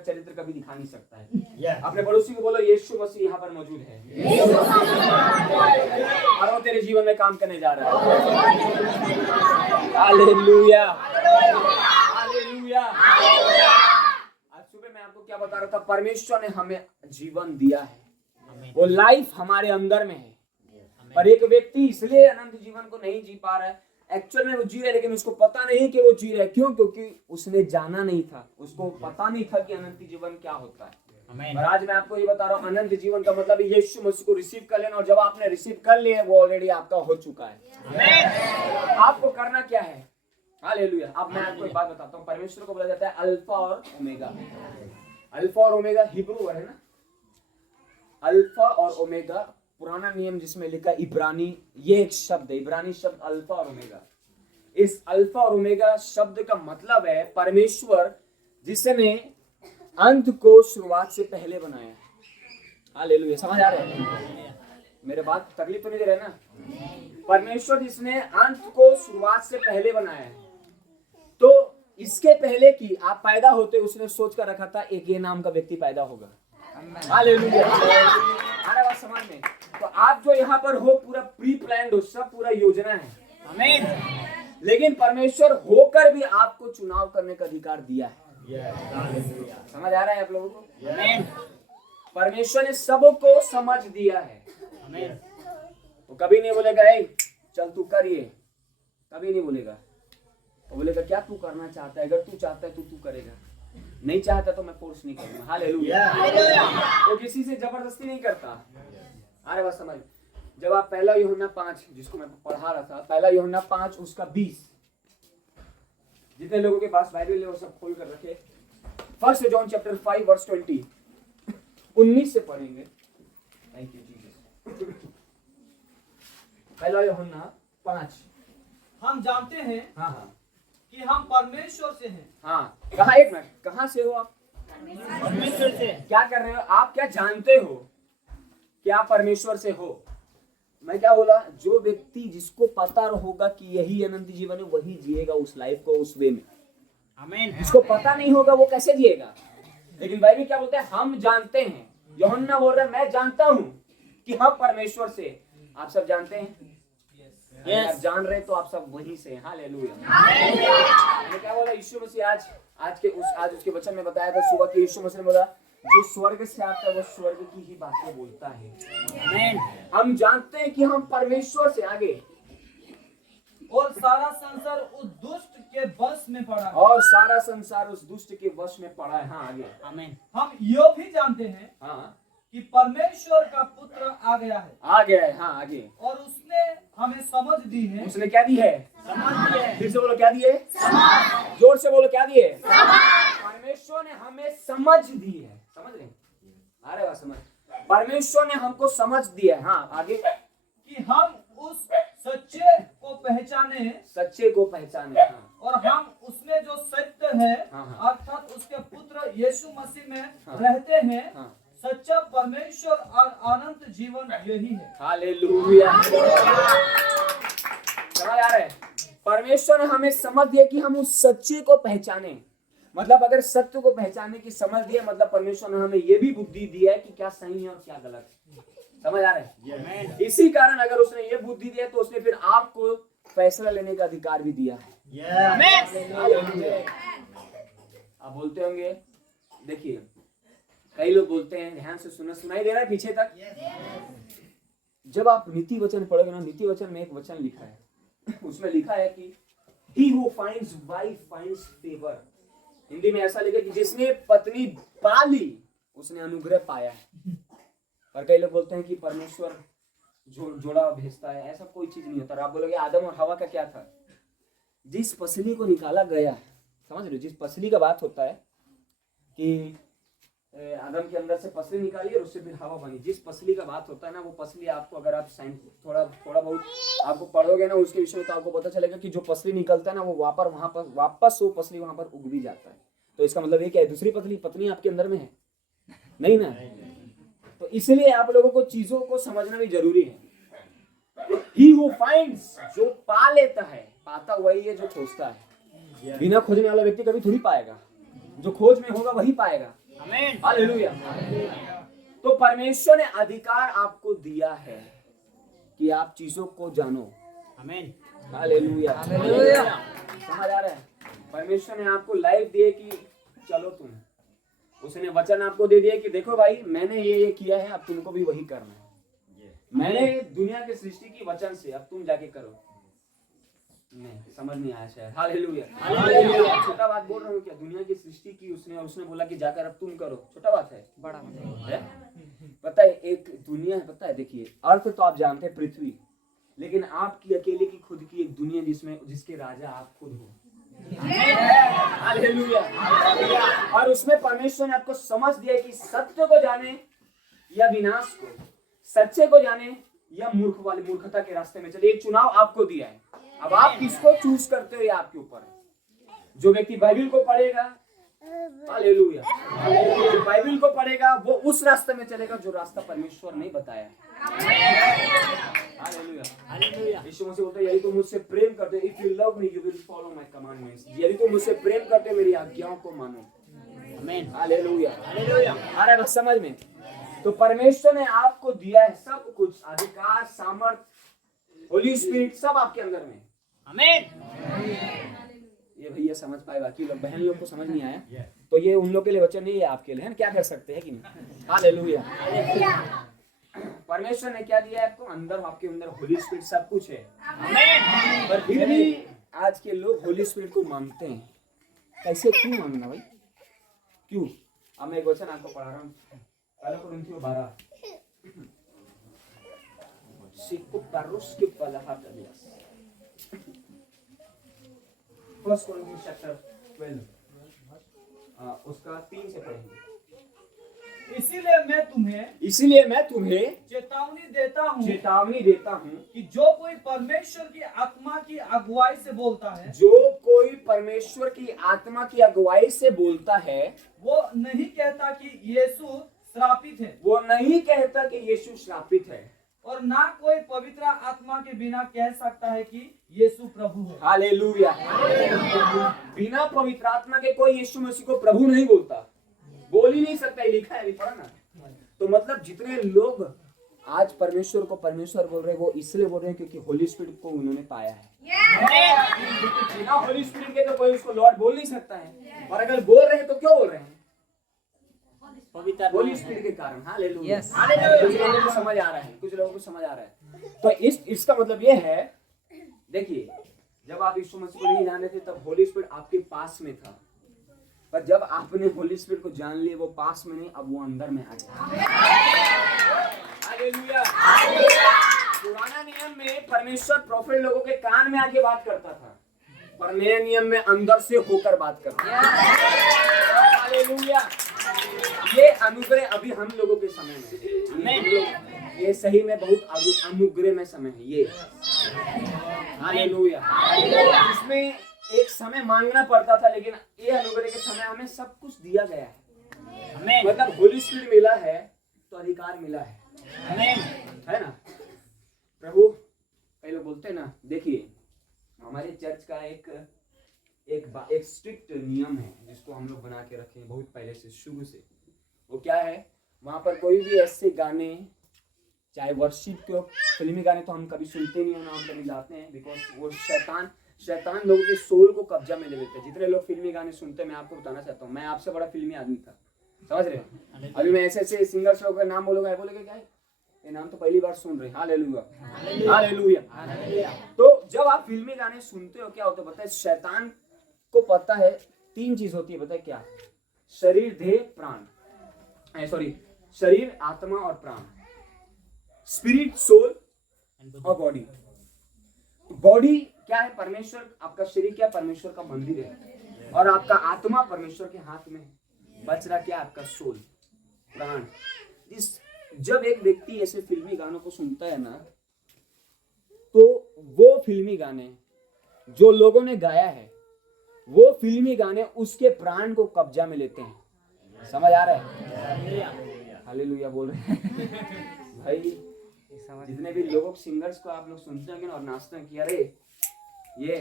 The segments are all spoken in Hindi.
चरित्र कभी दिखा नहीं सकता है। अपने पड़ोसी को बोलो यीशु मसीह यहाँ पर मौजूद है और वो तेरे जीवन में काम करने जा रहा है। Hallelujah, hallelujah. आज सुबह मैं आपको क्या बता रहा था, परमेश्वर ने हमें जीवन दिया है, वो लाइफ हमारे अंदर में है। पर एक व्यक्ति इसलिए अनंत जीवन को नहीं जी पा रहा है, एक्चुअल में वो जी रहा है लेकिन उसको पता नहीं कि वो जी रहा है। क्यों? क्योंकि उसने जाना नहीं था, उसको पता नहीं था कि अनंत जीवन क्या होता है। और आज मैं आपको ये बता रहा हूँ, अनंत जीवन का मतलब यीशु मसीह को रिसीव कर लेना। और जब आपने रिसीव कर लिया, वो ऑलरेडी आपका हो चुका है। आपको करना क्या है? हालेलुया। अब मैं आपको एक बात बताता हूँ, परमेश्वर को बोला जाता है अल्फा और ओमेगा। अल्फा और ओमेगा हिब्रू वर्ड है ना, अल्फा और ओमेगा। पुराना नियम जिसमें लिखा इब्रानी, ये एक शब्द है, इब्रानी शब्द अल्फा और ओमेगा। इस अल्फा और ओमेगा शब्द का मतलब है परमेश्वर जिसने अंत को शुरुआत से पहले बनाया। हालेलुया। समझ आ रहा है? मेरे बात तकलीफ तो नहीं दे रहे ना? परमेश्वर जिसने अंत को शुरुआत से पहले बनाया है, तो इसके पहले कि आप पैदा होते उसने सोच कर रखा था एक ये नाम का व्यक्ति पैदा होगा। हालेलुया। आ रहा बात समझ में? तो आप जो यहाँ पर हो पूरा प्री प्लान्ड हो, सब पूरा योजना है। आमीन। लेकिन परमेश्वर होकर भी आपको चुनाव करने का अधिकार दिया है। समझ आ रहा है आप लोगों को? आमीन। परमेश्वर ने सबको समझ दिया है। आमीन। वो कभी नहीं बोलेगा ए चल तू कर ये, कभी नहीं बोलेगा। वो बोलेगा क्या तू करना चाहता है, अगर तू चाहता है तो तू करेगा, नहीं चाहता तो मैं फोर्स नहीं करूंगा। हालेलुया। वो किसी से जबरदस्ती नहीं करता। अरे बस समझ, जब आप पहला यूहन्ना 5 जिसको मैं पढ़ा रहा था, पहला यूहन्ना 5 उसका 20, जितने लोगों के पास बाइबल है वो सब खोल कर रखे। फर्स्ट जॉन चैप्टर 5 वर्स 20, 19 से पढ़ेंगे। Thank you Jesus. पहला यूहन्ना 5। हम जानते हैं हाँ कि हम परमेश्वर से हैं। हाँ। कहाँ, एक मिनट, कहाँ से हो आप? परमेश्वर से। क्या कर रहे हो आप? क्या जानते हो कि आप परमेश्वर से हो? मैं क्या बोला? जो व्यक्ति जिसको पता होगा कि यही अनंत जीवन है, वही जिएगा उस लाइफ को उस वे में। आमीन। जिसको पता नहीं होगा वो कैसे जिएगा? लेकिन बाइबल क्या बोलता है? हम जानते हैं। यूहन्ना बोल रहा है मैं जानता हूं कि हम परमेश्वर से। आप सब जानते हैं? Yes. आप जान रहे तो आप सब वहीं से हैं। हालेलुया। मैंने क्या बोला? यीशु मसीह आज उसके वचन में बताया था सुबह कि यीशु मसीह ने बोला जो स्वर्ग से आता है वो स्वर्ग की ही बातें बोलता है। आमीन। हम जानते हैं कि हम परमेश्वर से आगे, और सारा संसार उस दुष्ट के वश में पड़ा है। और सारा संसार उस दुष्ट के वश में पड़ा है। हाँ आगे। आमीन। हम यो भी जानते हैं हाँ कि परमेश्वर का पुत्र आ गया है। आ गया है। हाँ आगे। और उसने हमें समझ दी है। उसने क्या दी है? समझ दी है। फिर से बोलो क्या दी है? जोर से बोलो क्या दी है? परमेश्वर ने हमें समझ दी है। समझ रहे? आ रहे बात समझ? परमेश्वर ने हमको समझ दिया है। हाँ आगे। कि हम उस सच्चे को पहचाने। सच्चे को पहचाने। हाँ। और हम उसमें जो सत्य है अर्थात उसके पुत्र यीशु मसीह में रहते हैं। सच्चा परमेश्वर और अनंत जीवन यही है। हालेलुया। समझ आ रहा है? परमेश्वर ने हमें समझ दिया कि हम उस सच्चे को पहचाने। मतलब अगर सत्य को पहचानने की समझ दिया, मतलब परमेश्वर ने हमें ये भी बुद्धि दी है कि क्या सही है और क्या गलत है। समझ आ रहा है? इसी कारण अगर उसने ये बुद्धि दिया तो उसने फिर आपको फैसला लेने का अधिकार भी दिया है। आप बोलते होंगे, देखिए कई लोग बोलते हैं, ध्यान से सुना, सुनाई दे रहा है पीछे तक? जब आप नीति वचन पढ़ोगे ना, नीति वचन में एक वचन लिखा है, उसमें लिखा है कि he who finds wife finds favor। Hindi में ऐसा लिखा कि जिसने पत्नी पा ली उसने अनुग्रह पाया है। पर कई लोग बोलते हैं कि परमेश्वर जोड़ा भेजता है, ऐसा कोई चीज नहीं होता। आप बोलोगे आदम और हवा का क्या था? जिस पसली को निकाला गया, समझ रहे हो, जिस पसली का बात होता है कि आदम के अंदर से पसली निकाली और उससे फिर हवा बनी, जिस पसली का बात होता है ना, वो पसली आपको अगर आप साइंस थोड़ा बहुत आपको पढ़ोगे ना उसके विषय में, तो आपको पता चलेगा कि जो पसली निकलता है ना वो वापस वो पसली वहां पर उग भी जाता है। तो इसका मतलब ये क्या है? दूसरी पत्नी आपके अंदर में है नहीं ना? तो इसलिए आप लोगों को चीजों को समझना भी जरूरी है। He who finds, जो पा लेता है, पाता वही है जो खोजता है। बिना खोजने वाला व्यक्ति कभी थोड़ी पाएगा, जो खोज में होगा वही पाएगा। हालेलुया। तो परमेश्वर ने अधिकार आपको दिया है कि आप चीजों को जानो। हालेलुया। समझ आ रहा है? परमेश्वर ने आपको लाइफ दिए कि चलो तुम, उसने वचन आपको दे दिया कि देखो भाई मैंने ये किया है, अब तुमको भी वही करना है। मैंने दुनिया की सृष्टि की वचन से, अब तुम जाके करो। नहीं समझ नहीं आया शायद। हालेलुया। छोटा बात बोल रहा हूँ क्या? दुनिया की सृष्टि की उसने, और उसने बोला कि जाकर अब तुम करो। छोटा बात है? बड़ा है। पता है एक दुनिया है, पता है, देखिए अर्थ तो आप जानते हैं पृथ्वी, लेकिन आपकी अकेले की खुद की एक दुनिया जिसमें जिसके राजा आप खुद हो। हालेलुया। और उसमें परमेश्वर ने आपको समझ दिया कि सत्य को जाने या विनाश को, सच्चे को जाने या मूर्खता के रास्ते में चले। एक चुनाव आपको दिया है। अब आप किसको चूज करते हो ये आपके ऊपर है। जो व्यक्ति बाइबल को पढ़ेगा, हालेलुया, जो बाइबल को पढ़ेगा वो उस रास्ते में चलेगा जो रास्ता परमेश्वर ने बताया। हालेलुया। यीशु मसीह बोलते हैं यदि तुम मुझसे प्रेम करते हो, if you love me you will follow my commandments. यदि तुम मुझसे प्रेम करते हो मेरी आज्ञाओं को मानो। आमीन। हालेलुया। आ रहा है बस समझ में? तो परमेश्वर ने आपको दिया है सब कुछ, अधिकार, सामर्थ, होली स्पिरिट सब आपके अंदर में। आमीन। ये भैया समझ पाए, बाकी लोग बहन लोग को समझ नहीं आया तो ये उन लोग के लिए वचन नहीं है, आपके लिए है। क्या कर सकते हैं कि नहीं? हालेलुया। परमेश्वर ने क्या दिया है आपको? अंदर, आपके अंदर होली स्पिरिट सब कुछ है। आमीन। पर फिर भी आज के लोग होली स्पिरिट को मांगते हैं। कैसे? क्यों मांगना भाई? क्यों? अब मैं एक वचन आपको पढ़ा रहा हूँ, पहले कोरिन्थियों 12 फर्स्ट कोरिन्थियंस चैप्टर 12 उसका 3 से पढ़ेंगे। इसीलिए मैं तुम्हें चेतावनी देता हूँ कि जो कोई परमेश्वर की आत्मा की अगुवाई से बोलता है, जो कोई परमेश्वर की आत्मा की अगुवाई से बोलता है, वो नहीं कहता कि यीशु श्रापित है, वो नहीं कहता कि यीशु श्रापित है, और ना कोई पवित्र आत्मा के बिना कह सकता है कि यीशु प्रभु है। हालेलुया। बिना पवित्र आत्मा के कोई यीशु मसीह को प्रभु नहीं बोलता, बोल ही नहीं सकता। लिखा है, पढ़ा ना। तो मतलब जितने लोग आज परमेश्वर को परमेश्वर बोल रहे हैं, वो इसलिए बोल रहे हैं क्योंकि होली स्पिरिट को उन्होंने पाया है। बिना होली स्पिरिट के तो कोई उसको लॉर्ड बोल नहीं सकता है। और अगर बोल रहे हैं तो क्यों बोल रहे हैं? पवित्र होली स्पिरिट के कारण। हालेलुया। कुछ लोगों को समझ आ रहा है, कुछ लोगों को समझ आ रहा है। तो इसका मतलब ये है, देखिए जब आप यीशु मसीह को नहीं जानते थे तब होली स्पिरिट आपके पास में था, पर जब आपने होली स्पिरिट को जान लिया, वो पास में नहीं, अब वो अंदर में आ गया। हालेलुया। पुराना नियम में परमेश्वर प्रोफेट लोगों के कान में आके बात करता था, पर नए नियम में अंदर से होकर बात करता है। हालेलुया। ये अनुग्रह अभी हम लोगों के समय में, ये सही में बहुत अनुग्रह में समय है ये। हालेलुया। इसमें एक समय मांगना पड़ता था, लेकिन ये अनुग्रह के समय हमें सब कुछ दिया गया है। मतलब होली स्पिरिट मिला है तो अधिकार मिला है। है ना? प्रभु कई लोग बोलते हैं ना, देखिए हमारे चर्च का एक स्ट्रिक्ट नियम है जिसको हम लोग बना के रखे हैं बहुत पहले से, शुरू से। वो क्या है? वहाँ पर कोई भी ऐसे गाने, चाहे वर्शिप के फिल्मी गाने तो हम कभी सुनते नहीं, ना हम कभी गाते हैं, बिकॉज वो शैतान लोगों के सोल को कब्जा में ले लेते हैं। जितने लोग फिल्मी गाने सुनते हैं, मैं आपको बताना चाहता हूँ, मैं आपसे बड़ा फिल्मी आदमी था, समझ रहे हो? अभी मैं ऐसे सिंगर्स लोगों का नाम बोलूंगा, बोलेंगे क्या है ये नाम तो पहली बार सुन रहे हैं। हालेलुया। हालेलुया। तो जब आप फिल्मी गाने सुनते हो क्या होता है पता है? शैतान को पता है 3 चीज होती है, पता है क्या? शरीर, देह, प्राण, शरीर, आत्मा और प्राण, स्पिरिट, सोल और बॉडी। बॉडी क्या है? परमेश्वर, आपका शरीर क्या? परमेश्वर का मंदिर है, और आपका आत्मा परमेश्वर के हाथ में है। बच रहा क्या? आपका सोल, प्राण। जब एक व्यक्ति ऐसे फिल्मी गानों को सुनता है ना, तो वो फिल्मी गाने जो लोगों ने गाया है, वो फिल्मी गाने उसके प्राण को कब्जा में लेते हैं। समझ आ रहा है? हालेलुया बोल रहे हैं भाई। जितने भी लोगों सिंगर्स को आप लोग सुनते होंगे और नाचते हैं कि अरे ये,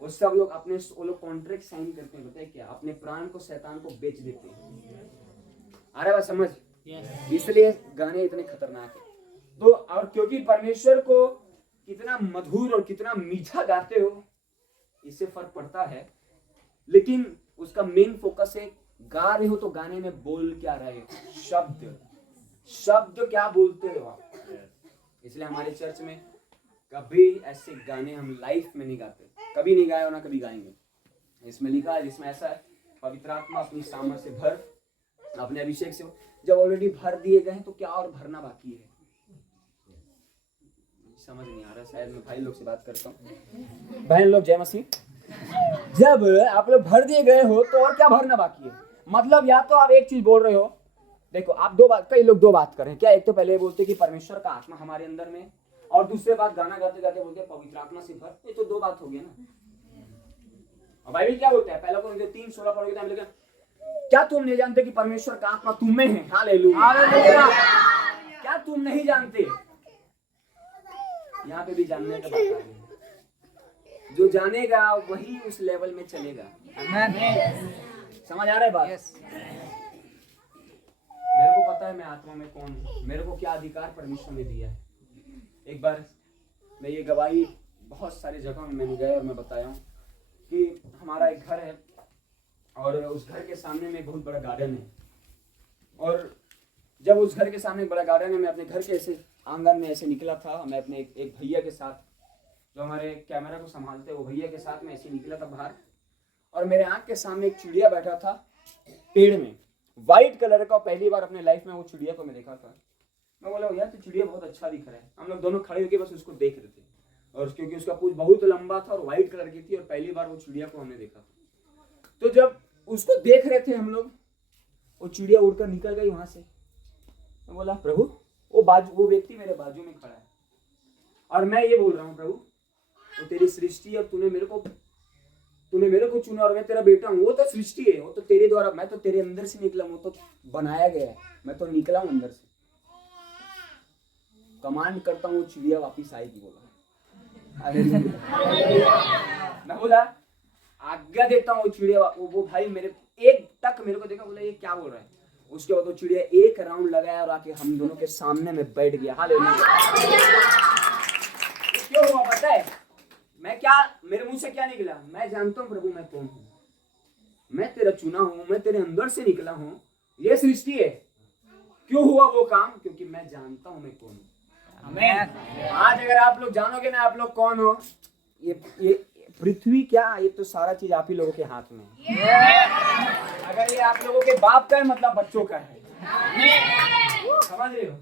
वो सब लोग अपने वो लोग कॉन्ट्रैक्ट साइन करते हैं, बताए क्या? अपने प्राण को शैतान को बेच देते हैं। आ रहा है बात समझ? इसलिए गाने इतने खतरनाक है। तो और क्योंकि परमेश्वर को कितना मधुर और कितना मीठा गाते हो इससे फर्क पड़ता है, लेकिन उसका मेन फोकस है गा रहे हो तो गाने में बोल क्या रहे हो, शब्द क्या बोलते हो आप। इसलिए हमारे चर्च में कभी ऐसे गाने हम लाइफ में नहीं गाते, कभी नहीं गाए और ना कभी गाएंगे। इसमें लिखा है, जिसमें ऐसा है, पवित्र आत्मा अपनी सामर्थ से भर, अपने अभिषेक से, जब ऑलरेडी भर दिए गए हैं तो क्या और भरना बाकी है। समझ नहीं आ रहा, शायद मैं भाई लोग से बात करता हूँ। बहन लोग जय मसीह। जब आप लोग भर दिए गए हो तो और क्या भरना बाकी है। मतलब या तो आप एक चीज बोल रहे हो, देखो आप दो बात, कई लोग दो बात करें क्या, एक तो पहले बोलते कि परमेश्वर का आत्मा हमारे अंदर में, और दूसरे बात गाना गाते गाते बोलते पवित्र आत्मा से भर। ये तो दो बात हो गया ना। और बाइबल क्या बोलता है, पहला कोरिन्थियों 3:16 पढ़ोगे तो लिखा, क्या तुम नहीं जानते कि परमेश्वर का आत्मा तुम में है। हालेलुया। क्या तुम नहीं जानते? यहाँ पे भी जानने का बात है, जो जानेगा वही उस लेवल में चलेगा। समझ आ रहा है बात? मेरे को पता है मैं आत्मा में कौन हूँ, मेरे को क्या अधिकार परमेश्वर ने दिया है। एक बार मैं ये गवाही बहुत सारी जगहों में मैंने गया और मैं बताया हूँ कि हमारा एक घर है और उस घर के सामने में एक बहुत बड़ा गार्डन है। और जब उस घर के सामने एक बड़ा गार्डन है, मैं अपने घर के ऐसे आंगन में ऐसे निकला था, मैं अपने एक भैया के साथ, जो हमारे कैमरा को संभालते हैं, वो भैया के साथ मैं ऐसे निकला था बाहर, और मेरे आंख के सामने एक चिड़िया बैठा था पेड़ में, व्हाइट कलर का। पहली बार अपने लाइफ में वो चिड़िया को मैं देखा था। मैं बोला यार तो चिड़िया बहुत अच्छा दिख रहा है। हम लोग दोनों खड़े होकर बस उसको देख रहे थे, और क्योंकि उसका पूंछ बहुत लंबा था और व्हाइट कलर की थी, और पहली बार वो चिड़िया को हमने देखा था। तो जब उसको देख रहे थे हम लोग, वो चिड़िया उड़कर निकल गई वहां से। मैं बोला प्रभु, वो व्यक्ति मेरे बाजू में खड़ा है और मैं ये बोल रहा हूँ प्रभु, वो तेरी सृष्टि, और तूने मेरे को चुना और मैं तेरा बेटा हूँ। वो तो सृष्टि है, वो तो तेरे द्वारा, मैं तो तेरे अंदर से निकला हूँ, वो तो बनाया गया है, मैं तो निकला हूँ अंदर से। कमांड करता हूँ चिड़िया वापिस आएगी। बोला मैं बोला आज्ञा देता हूँ चिड़िया। वो भाई मेरे एक टक मेरे को देखा, बोला ये क्या बोल रहा है। उसके बाद वो चिड़िया एक राउंड लगाया और आके हम दोनों के सामने में बैठ गया। हालेलुया। क्यों हुआ पता है? मैं क्या, मेरे मुंह से क्या निकला, मैं जानता हूँ प्रभु मैं कौन हूँ, मैं तेरा चुना हूँ, मैं तेरे अंदर से निकला हूँ, ये सृष्टि है। क्यों हुआ वो काम? क्योंकि मैं जानता हूँ मैं कौन हूँ। आमीन। आज अगर आप लोग जानोगे ना आप लोग कौन हो, ये पृथ्वी क्या, ये तो सारा चीज आप ही लोगों के हाथ में है। अगर ये आप लोगों के बाप का है मतलब बच्चों का है। समझ रहे हो?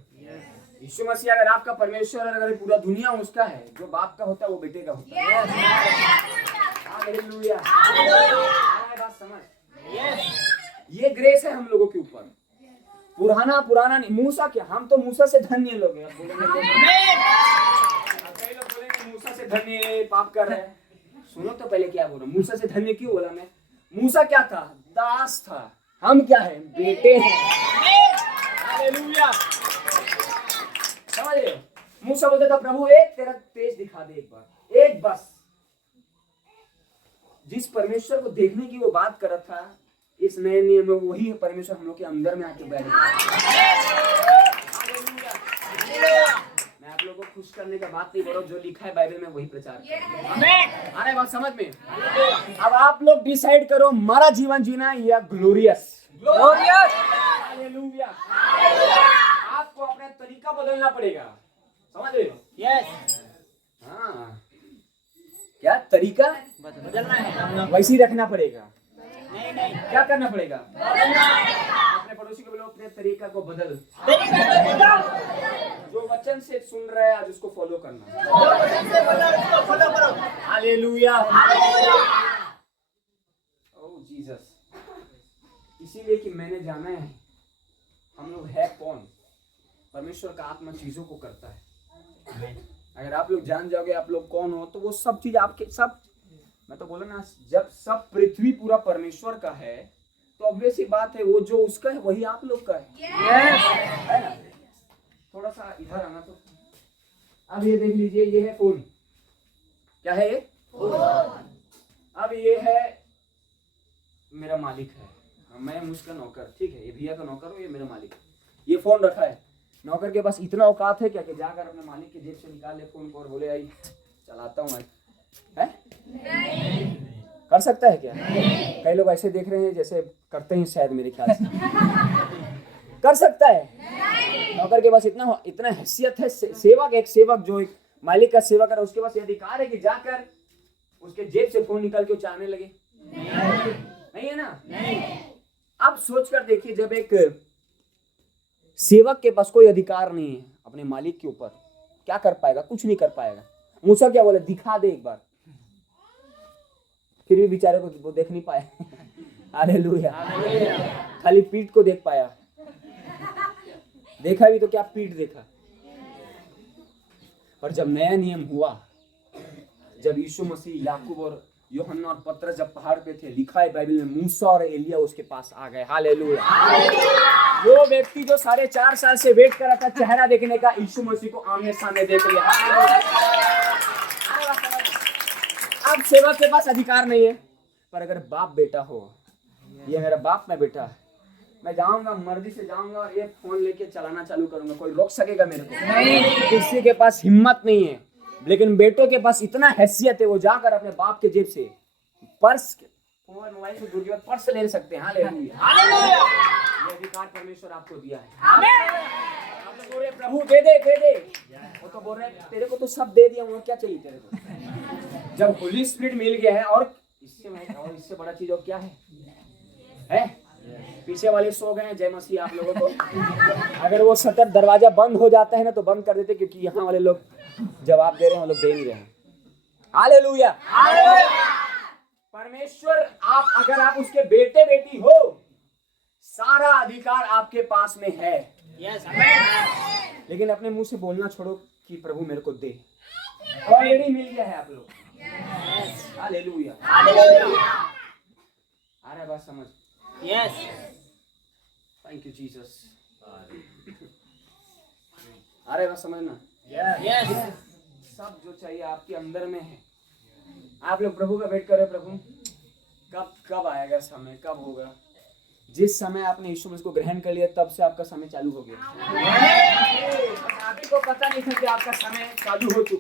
यीशु मसीह अगर आपका परमेश्वर है, अगर पूरा दुनिया उसका है, जो बाप का होता है वो बेटे का होता है। हालेलुया। बात समझ? ये ग्रेस है हम लोगों के ऊपर। पुराना नहीं। मूसा क्या, हम तो मूसा से धन्य लोग हैं। कई लोग बोलेंगे मूसा से धन्य पाप कर रहे हैं। सुनो तो पहले क्या बोला, मूसा से धन्य क्यों बोला मैं? मूसा क्या था? दास था। हम क्या है? बेटे हैं। हालेलुया। समझ रहे हो? मूसा बोलता था प्रभु एक तेरा तेज दिखा दे, एक बार, एक बस। जिस परमेश्वर को देखने की वो बात कर रहा था, इस नए नियम में वही परमेश्वर हम लोग के अंदर में आके बैठ गया। मैं आप लोगों को खुश करने का बात नहीं बोल रहा हूँ, जो लिखा है बाइबल में वही प्रचार कर। अरे बात समझ में? अब आप लोग डिसाइड करो, हमारा जीवन जीना या ग्लोरियस। हालेलुया। आपको अपना तरीका बदलना पड़ेगा। समझ रहे हो? यस। हाँ, क्या तरीका बदलना है, वैसे ही रखना पड़ेगा। नहीं, क्या करना पड़ेगा? अपने पड़ोसी को बोलो अपने तरीका को बदल। जो वचन से सुन रहा है आज उसको फॉलो करना। हालेलुया। ओह जीसस। इसीलिए कि मैंने जाना है हम लोग है कौन। परमेश्वर का आत्मा चीजों को करता है। अगर आप लोग जान जाओगे आप लोग कौन हो, तो वो सब चीज आपके सब, मैं तो बोला ना, जब सब पृथ्वी पूरा परमेश्वर का है तो ऑब्वियस ही बात है वो जो उसका है वही आप लोग का है। है ना? थोड़ा सा इधर आना तो। अब ये देख लीजिए, ये है फोन। क्या है ये? फोन। अब ये है मेरा मालिक है, मैं मुझका नौकर, ठीक है, ये भैया का नौकर हो, ये मेरा मालिक। ये फोन रखा है, नौकर के पास इतना औकात है क्या कि जाकर अपने मालिक के जेब से निकाल ले फोन को और बोले आई चलाता हूँ है? कर सकता है क्या? कई लोग ऐसे देख रहे हैं जैसे करते हैं शायद, मेरे ख्याल से कर सकता है? नौकर के पास इतना हैसियत है, सेवक, एक सेवक जो एक मालिक का सेवा करे उसके पास ये अधिकार है कि जाकर उसके जेब से फोन निकाल के उचारने लगे? नहीं है ना? अब सोच कर देखिए, जब एक सेवक के पास कोई अधिकार नहीं है अपने मालिक के ऊपर, क्या कर पाएगा? कुछ नहीं कर पाएगा। मूसा क्या बोले? दिखा दे एक बार। फिर भी बेचारे को वो देख नहीं पाया। हालेलुया। खाली पीठ को देख पाया, देखा भी तो क्या पीठ देखा। पर जब नया नियम हुआ, जब यीशु मसीह, याकूब और यूहन्ना और पतरस जब पहाड़ पे थे, लिखा है बाइबल में मूसा और एलिया उसके पास आ गए। हालेलुया। वो व्यक्ति जो 4.5 साल से वेट कर रहा था चेहरा देखने का, यीशु मसीह को आमने सामने देख लिया। अब सेवक के पास अधिकार नहीं है, पर अगर बाप बेटा हो, ये मेरा बाप मैं बेटा, मैं जाऊंगा, मर्जी से जाऊंगा और ये फोन लेके चलाना चालू करूंगा, कोई रोक सकेगा मेरे को? नहीं। किसी के पास हिम्मत नहीं है। लेकिन बेटों के पास इतना हैसियत है, वो जाकर अपने बाप के जेब से पर्स, मोबाइल से दूर की बात, पर्स ले सकते हैं। हालेलुया। ये अधिकार परमेश्वर आपको दिया है। आप लोग बोल रहे प्रभु दे दे, वो तो बोल रहे तेरे को तो सब दे दिया, वो क्या चाहिए तेरे को? जब होली स्पिरिट मिल गया है, और इससे बड़ा चीज और क्या है? पीछे वाले सो गए हैं, जय मसीह आप लोगों को। अगर वो शटर दरवाजा बंद हो जाता है ना तो बंद कर देते, क्योंकि यहाँ वाले लोग जवाब दे रहे हैं, वो लोग दे नहीं रहे हैं। हालेलुया। परमेश्वर, अगर आप उसके बेटे बेटी हो, सारा अधिकार आपके पास में है। लेकिन अपने मुंह से बोलना छोड़ो कि प्रभु मेरे को दे। ऑलरेडी मिल गया है आप लोग। हालेलुया। आ रहा है बात समझ? Yes, thank you Jesus. आ रहा है बात समझना? यस। सब जो चाहिए आपके अंदर में है। आप लोग प्रभु का वेट कर रहे हो, प्रभु कब आएगा समय, कब होगा? जिस समय आपने यीशु मसीह को ग्रहण कर लिया, तब से आपका समय चालू हो गया। आपको पता नहीं था कि आपका समय चालू हो चुका।